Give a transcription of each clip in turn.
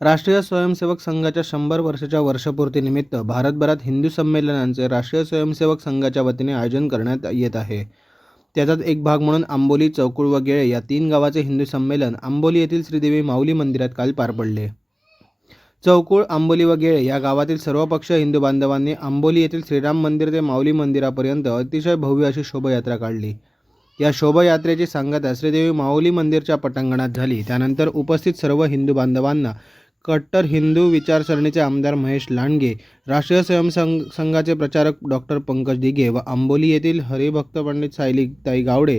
राष्ट्रीय स्वयंसेवक संघाच्या 100 वर्षाच्या वर्षपूर्तीनिमित्त भारतभरात हिंदू संमेलनांचे राष्ट्रीय स्वयंसेवक संघाच्या वतीने आयोजन करण्यात येत आहे. त्याचाच एक भाग म्हणून आंबोली, चौकुळ व गेळे या 3 गावाचे हिंदू संमेलन आंबोली येथील श्रीदेवी माऊली मंदिरात काल पार पडले. चौकुळ, आंबोली व गेळे या गावातील सर्वपक्षीय हिंदू बांधवांनी आंबोली येथील श्रीराम मंदिर ते माऊली मंदिरापर्यंत अतिशय भव्य अशी शोभायात्रा काढली. या शोभायात्रेची सांगता श्रीदेवी माऊली मंदिरच्या पटांगणात झाली. त्यानंतर उपस्थित सर्व हिंदू बांधवांना कट्टर हिंदू विचारसरणीचे आमदार महेश लांडगे, राष्ट्रीय स्वयंसंघाचे प्रचारक डॉक्टर पंकज दिघे व आंबोली येथील हरिभक्त पंडित सायलीताई गावडे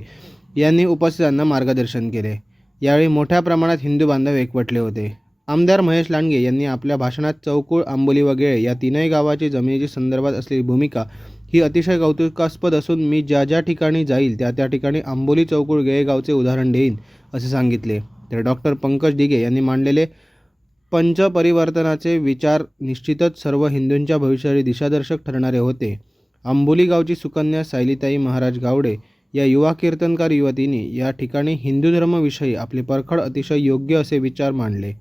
यांनी उपस्थितांना मार्गदर्शन केले. यावेळी मोठ्या प्रमाणात हिंदू बांधव एकवटले होते. आमदार महेश लांडगे यांनी आपल्या भाषणात चौकुळ, आंबोली व गेळे या तीनही गावाची जमिनीच्या संदर्भात असलेली भूमिका ही अतिशय कौतुकास्पद असून मी ज्या ज्या ठिकाणी जाईल त्या त्या ठिकाणी आंबोली, चौकुळ, गेळे गावचे उदाहरण देईन असे सांगितले. तर डॉक्टर पंकज दिघे यांनी मांडलेले पंचपरिवर्तनाचे विचार निश्चितच सर्व हिंदूंच्या भविष्यासाठी दिशादर्शक ठरणारे होते. आंबोली गावची सुकन्या सायलीताई महाराज गावडे या युवा कीर्तनकार युवतींनी या ठिकाणी हिंदू धर्माविषयी आपले परखड अतिशय योग्य असे विचार मांडले.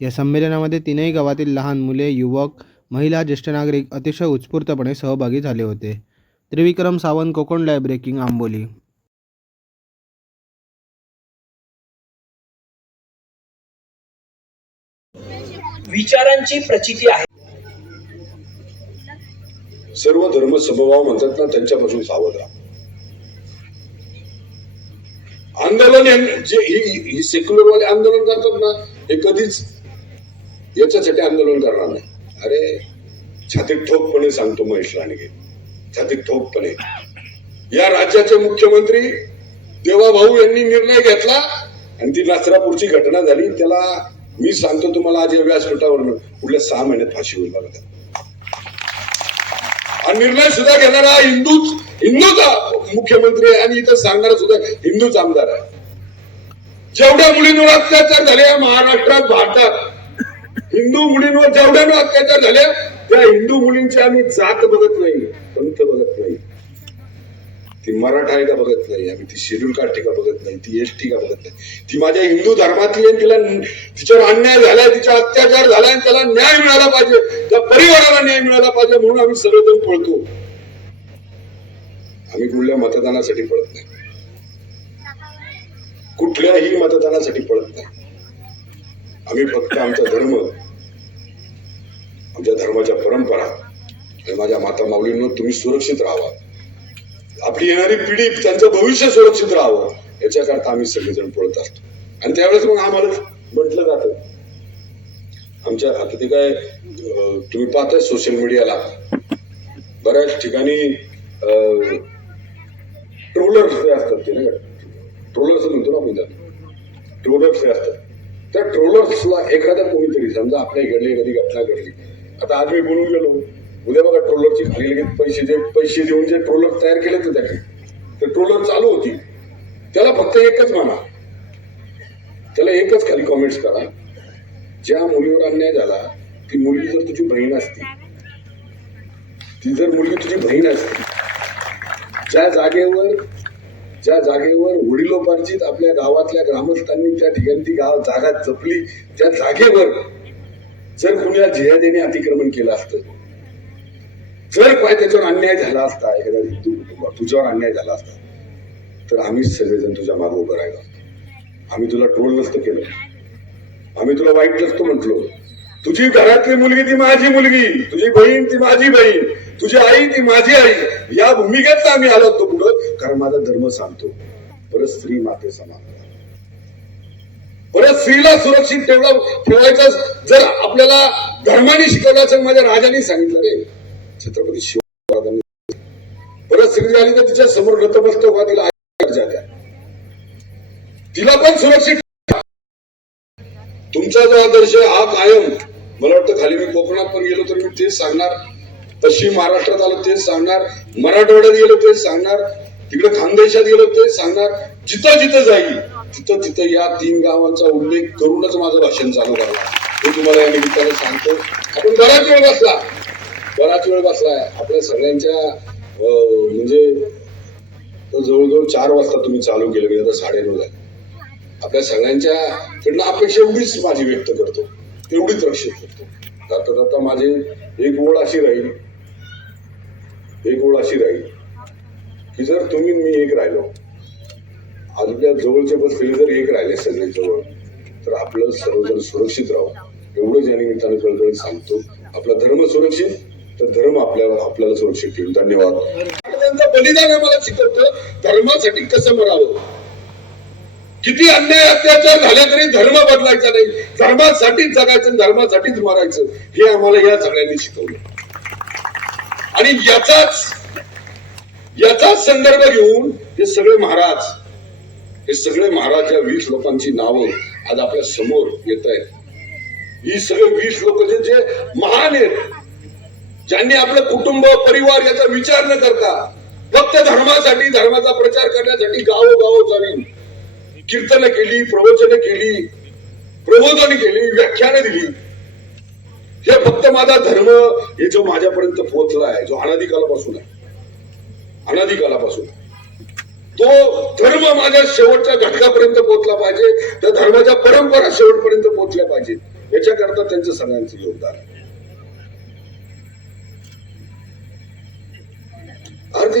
या संमेलनामध्ये तीनही गावातील लहान मुले, युवक, महिला, ज्येष्ठ नागरिक अतिशय उत्स्फूर्तपणे सहभागी झाले होते. Trivikram Sawant, Konkan live breaking, Amboli. विचारांची प्रचिती आहे. सर्व धर्म समभाव म्हणतात ना, त्यांच्यापासून सावध राहा. आंदोलन जे ही सेक्युलर वाले आंदोलन करतात ना, हे कधीच याच्यासाठी आंदोलन करणार नाही. अरे छातीत ठोकपणे सांगतो महेश लांडगे, छातीत ठोकपणे या राज्याचे मुख्यमंत्री देवाभाऊ यांनी निर्णय घेतला आणि ती नाचरापूरची घटना झाली. त्याला मी सांगतो तुम्हाला, आज या व्यासपीठावरनं पुढल्या 6 महिन्यात फाशी होईल बघा. हा निर्णय सुद्धा घेणारा हिंदूच मुख्यमंत्री आहे आणि इथं सांगणारा सुद्धा हिंदूच आमदार आहे. जेवढ्या मुलींवर अत्याचार झाले या महाराष्ट्रात, भारतात, हिंदू मुलींवर जेवढ्या अत्याचार झाले त्या हिंदू मुलींची आम्ही जात बघत नाही, पंथ बघत नाही, ती मराठा आहे का बघत नाही, आम्ही ती शेड्यूल कास्ट का बघत नाही, ती एसटी का बघत नाही. ती माझ्या हिंदू धर्मातली आहे. तिच्यावर अन्याय झालाय, तिचा अत्याचार झालाय, त्याला न्याय मिळाला पाहिजे, त्या परिवाराला न्याय मिळाला पाहिजे म्हणून आम्ही सर्वजण पळतो. आम्ही कुठल्या मतदानासाठी पळत नाही, कुठल्याही मतदानासाठी पळत नाही. आम्ही फक्त आमचा धर्म, आमच्या धर्माच्या परंपरा आणि माझ्या माता माऊलींनो तुम्ही सुरक्षित राहावा, आपली येणारी पिढी, त्यांचं भविष्य सुरक्षित राहावं याच्याकरता आम्ही सगळेजण पळत असतो. आणि त्यावेळेस मग आम्हाला म्हटलं जातं, आमच्या आता ते काय तुम्ही पाहताय सोशल मीडियाला बऱ्याच ठिकाणी ट्रोलर्स जे असतात, ते नाही का, ट्रोलर्स म्हणतो ना आपण त्याला, ट्रोलर्स जे असतात, त्या ट्रोलर्सला एखाद्या कोणीतरी समजा आपल्या इकडली एखादी घटना घडली, आता आज मी बोलून गेलो, उद्या बघा ट्रोलरची खाली लगेच पैसे देऊन जे ट्रोलर तयार केले त्यासाठी ते ट्रोलर चालू होती, त्याला फक्त एकच म्हणा, त्याला एकच खाली कॉमेंट्स करा, ज्या मुलीवर अन्याय झाला ती मुलगी जर तुझी बहीण असती, ती जर मुलगी तुझी बहीण असती, ज्या जागेवर वडिलोपार्जित आपल्या गावातल्या ग्रामस्थांनी त्या ठिकाणी ती जागा जपली, त्या जागेवर जर कुणा जिहादीने अतिक्रमण केलं असतं, जर काय त्याच्यावर अन्याय झाला असता, एखाद्या हिंदू कुटुंबावर तुझ्यावर अन्याय झाला असता, तर आम्ही सगळेजण तुझ्या मागे उभं राहिलो असतो. आम्ही तुला ट्रोल नसतं केलं, आम्ही तुला वाईट नसतो म्हटलो. तुझी घरातली मुलगी ती माझी मुलगी, तुझी बहीण ती माझी बहीण, तुझी आई ती माझी आई, या भूमिकेत आम्ही आलो होतो पुढं. कारण माझा धर्म सांगतो परत स्त्री माते समान, परत स्त्रीला सुरक्षित ठेवायचं जर आपल्याला धर्माने शिकवलं असेल, माझ्या राजाने सांगितलं रे, छत्रपती शिवाजी, परत स्त्री झाली तर तिच्या समोर नतमस्तक व्हा, तिला द्या, तिला पण सुरक्षित. तुमचा जो आदर्श हा कायम, मला वाटतं खाली मी कोकणात पण गेलो तर मी तेच सांगणार, पश्चिम महाराष्ट्रात आलो तेच सांगणार, मराठवाड्यात गेलो तेच सांगणार, तिकडे खानदेशात गेलो तेच सांगणार, जिथं जिथं जाईल तिथं तिथं या 3 गावांचा उल्लेख करूनच माझं भाषण चालू करणार, हे तुम्हाला या निमित्ताने सांगतो. आपण बराच वेळ बसलाय आपल्या सगळ्यांच्या, म्हणजे जवळजवळ 4 वाजता तुम्ही चालू केलं, आता 9:30 झाले. आपल्या सगळ्यांच्या कडनं अपेक्षा एवढीच माझी व्यक्त करतो एवढीच रक्षित करतो. जाता जाता माझे एक ओळ अशी राहील की जर तुम्ही मी एक राहिलो, आपल्या जवळचे बसलेले जर एक राहिले सगळे जवळ, तर आपलं सर्वजण सुरक्षित राहू. एवढंच या निमित्ताने कळकळीत सांगतो. आपला धर्म सुरक्षित तर धर्म आपल्याला सुरक्षित ठेवू. धन्यवाद. त्यांचं बलिदान आम्हाला शिकवतं धर्मासाठी कसं मरावं. किती अन्याय अत्याचार झाले तरी धर्म बदलायचा नाही, धर्मासाठीच जगायचं, धर्मासाठीच मरायचं, हे आम्हाला या सगळ्यांनी शिकवलं. आणि याचाच संदर्भ घेऊन हे सगळे महाराज या 20 लोकांची नावं आज आपल्या समोर येत आहेत. ही सगळे 20 लोक जे महान आहेत, ज्यांनी आपलं कुटुंब परिवार याचा विचार न करता फक्त धर्मासाठी, धर्माचा प्रचार करण्यासाठी गावोगाव जाऊन कीर्तन केली, प्रवचन केली, प्रबोधन केली, व्याख्यानं दिली. हे फक्त माझा धर्म हे जो माझ्यापर्यंत पोहोचला आहे, जो अनादिकालापासून तो धर्म माझ्या शेवटच्या घटकापर्यंत पोहोचला पाहिजे, त्या धर्माच्या परंपरा शेवटपर्यंत पोहोचल्या पाहिजे, याच्याकरता त्यांचं सगळ्यांचं योगदान आहे. अरे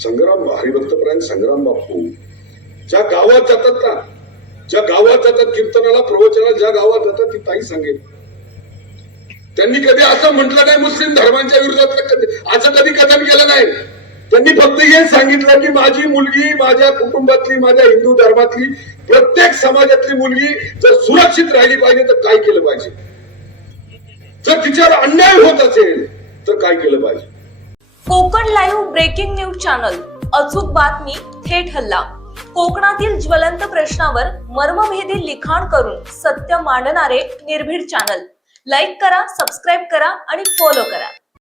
हरिभक्तपरायण संग्राम बापू ज्या गावात जातात कीर्तनाला, प्रवचनाला, ज्या गावात जातात ती ताई सांगेल. त्यांनी कधी असं म्हटलं नाही मुस्लिम धर्मांच्या विरोधात, असं कधी कथन केलं नाही. त्यांनी फक्त हे सांगितलं की माझी मुलगी, माझ्या कुटुंबातली, माझ्या हिंदू धर्मातली, प्रत्येक समाजातली मुलगी जर सुरक्षित राहिली पाहिजे तर काय केलं पाहिजे, जर तिच्यावर अन्याय होत असेल तर काय केलं पाहिजे. Konkan live breaking news channel, अचूक बातमी, थेट हल्ला. कोकणातील ज्वलंत प्रश्नावर मर्मभेदी लिखाण करून सत्य मांडणारे निर्भीड चॅनल. लाईक करा, सबस्क्राईब करा आणि फॉलो करा.